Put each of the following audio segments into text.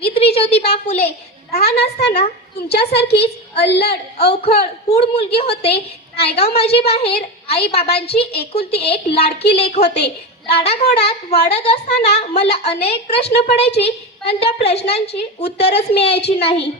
सावित्री ज्योतिबा फुले लहान असताना तुमच्यासारखीच अल्लड अवखळ पूड मुलगी होते. नायगाव माझी बाहेर आई बाबांची एकुलती एक लाडकी लेक होते. लाडाघोडात वाढत असताना मला अनेक प्रश्न पडायचे, पण त्या प्रश्नांची उत्तरच मिळायची नाही.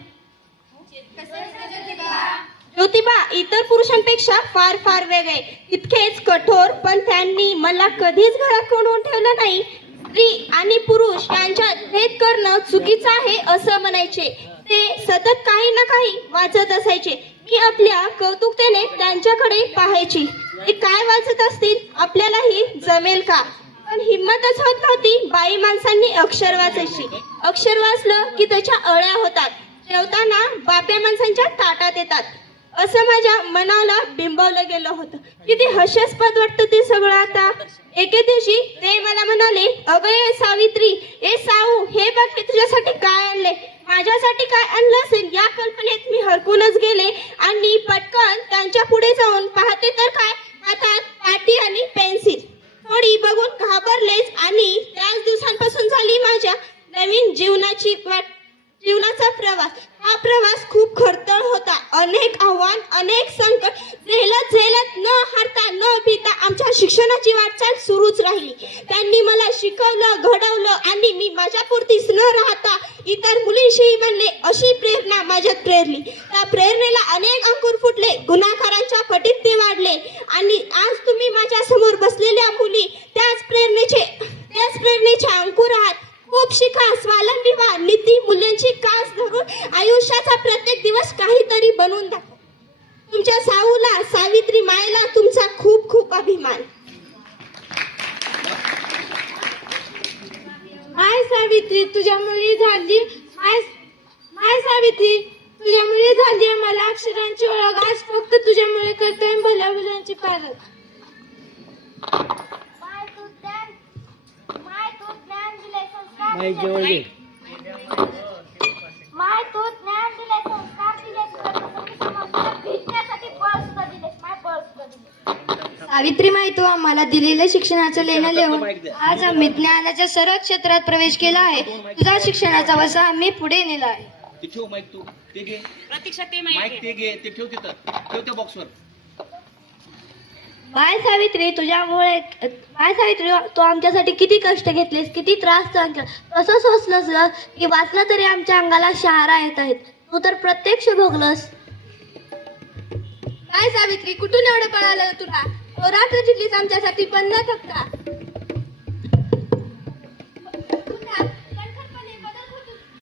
ज्योतिबा इतर पुरुषांपेक्षा फार फार वेगळे, तितकेच कठोर, पण त्यांनी मला कधीच घरात कोंडून ठेवलं नाही. स्त्री आणि पुरुष यांच्यात भेद करणं चुकीचं आहे असं म्हणायचे. ते सतत काही ना काही वाचत असायचे. मी आपल्या कौतुकतेने त्यांच्याकडे पाहायची. ते काय वाचत असतील, आपल्यालाही जमेल का? पण हिंमतच होत नव्हती. बाई माणसांनी अक्षर वाचायची. अक्षर वाचलं की त्याच्या अळ्या होतात. जेवताना बाप्या माणसांच्या ताटात येतात असं माझ्या मनाला बिंबवलं गेलं होतं. किती हास्यास्पद वाटतं ते सगळं आता. एके दिवशी ते मला म्हणाले, अगं सावित्री, ए साऊ, हे बघ मी तुझ्यासाठी काय आणले. माझ्यासाठी काय आणलं असेल या कल्पनेत मी हरकूनच गेले आणि पटकन त्यांच्या पुढे जाऊन पाहते तर काय, हातात पाटी आणि पेन्सिल. थोडी बघून घाबरलेच आणि त्याच दिवसांपासून झाली माझ्या नवीन जीवनाचा प्रवास. हा प्रवास खूप खडतर होता. अनेक आव्हान, अनेक संकट झेलत न हारता न भीता आमच्या शिक्षणाची वाटचाल सुरूच राहिली. त्यांनी मला शिकवलं, घडवलं आणि मी माझ्यापुरतीच न राहता इतर मुलींशीही बनले अशी प्रेरणा माझ्यात प्रेरली. त्या प्रेरणेला अनेक अंकुर फुटले, गुन्हेगारांच्या पटीत ते वाढले आणि आज तुम्ही माझ्या समोर बसलेल्या मुली त्याच प्रेरणेचे अंकुर आहात. खूप शिका, स्वावलंबी व्हा, नीती मूल्यांची कास धरून आयुष्याचा प्रत्येक दिवस काहीतरी बनवून दाखवा. तुमच्या साऊला, सावित्री मायेला तुमचा खूप खूप अभिमान. माय सावित्री तुझ्यामुळे झाली, माय सावित्री तुझ्यामुळे झाली आम्हाला अक्षरांची ओळख. आज फक्त तुझ्यामुळे करतोय भल्या भल्यांची पारख. माईक जवळ घे. माय तू ज्ञान दिले, संस्कार दिले, समाजाला भेटण्यासाठी बळ सुद्धा दिलेस. माय बळ सुद्धा दिले. सावित्री माई, तू आम्हाला दिलेल्या शिक्षणाचं लेणं लिहून आज आम्ही ज्ञानाच्या सर्व क्षेत्रात प्रवेश केला आहे. तुझा शिक्षणाचा वसा आम्ही पुढे नेला आहे. ते ठेव माईक, तू ते घे. माईक ते घे, ते ठेव तिथं, ठेव त्या बॉक्सवर. बाय सावित्री, तू आमच्यासाठी किती कष्ट घेतलेस, किती त्रास सहन केला. कसं सोचलंस की वाचलं तरी आमच्या अंगाला शहारा येत आहेत. तू तर प्रत्यक्ष भोगलंस. काय सावित्री, कुठून एवढं पळालं तुला? रात्र जिंकलीस आमच्यासाठी, पण न थकता.